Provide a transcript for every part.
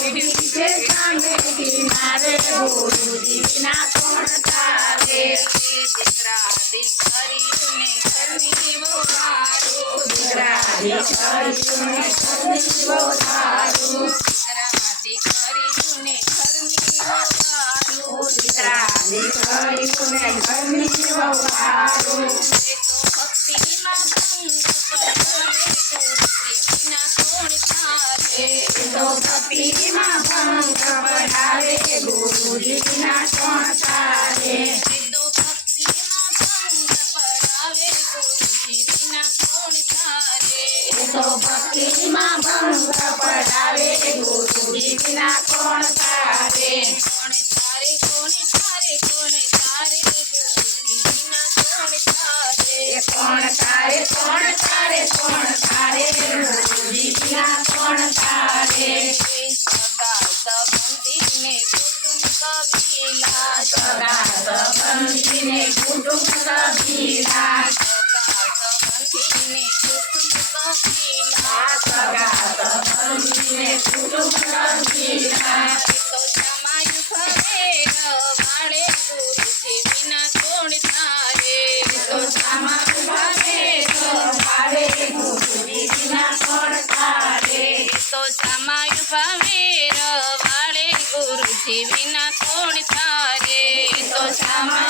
છૂટી છે સામેથી મારે ગુરુજી વિના કોણ તારે દીકરા દીકરીને ઘરની વહારું દીકરા દીકરીઓને ઘરની બહુ સારું દીકરા દીકરીને ઘરની વહારું દીકરા દીકરીઓને ઘરની બહુ ભક્તિમાં ભંગ પડાવે ગુરુજી વિના કોણ તારે તો ભક્તિમાં ભંગ પડાવે ગુરુજી વિના કોણ તારે એ તો ભક્તિમાં ભંગ પડાવે ગુરુજી વિના ઘરે રવાડે ગુરુજી વિના કોણ તારે? તો સામા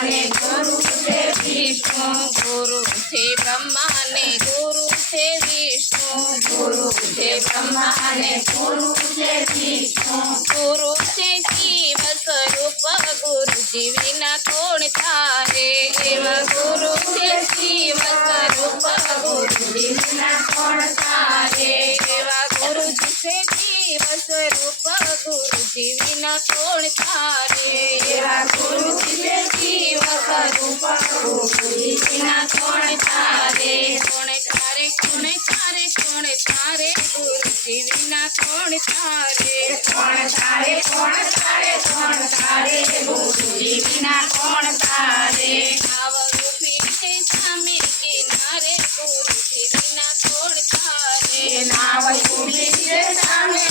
તારે ગુરુ છે વિષ્ણુ ગુરુ છે બ્રહ્મા ને ગુરુ છે વિષ્ણુ ગુરુ છે બ્રહ્મા ને ગુરુ છે વિષ્ણુ જીવીના કોણ તારે એવા ગુરુ છે જીવ સ્વરૂપ ગુરુ કોણ તારે એવા ગુરુજી છે જીવ સ્વરૂપ ગુરુજી વિના કોણ તારે એવા ગુરુજી છે જીવ સ્વરૂપ ગુરુજી વિના કોણ તારે કોણ તારે કોણ તારે કોણ તારે ગુરુજી વિના કોણ તારે કોણ તારે કોણ તારે કોણ તારે છામે કિનારે પૂરી વિના છોડ તારે નાવ પૂરી છે સામે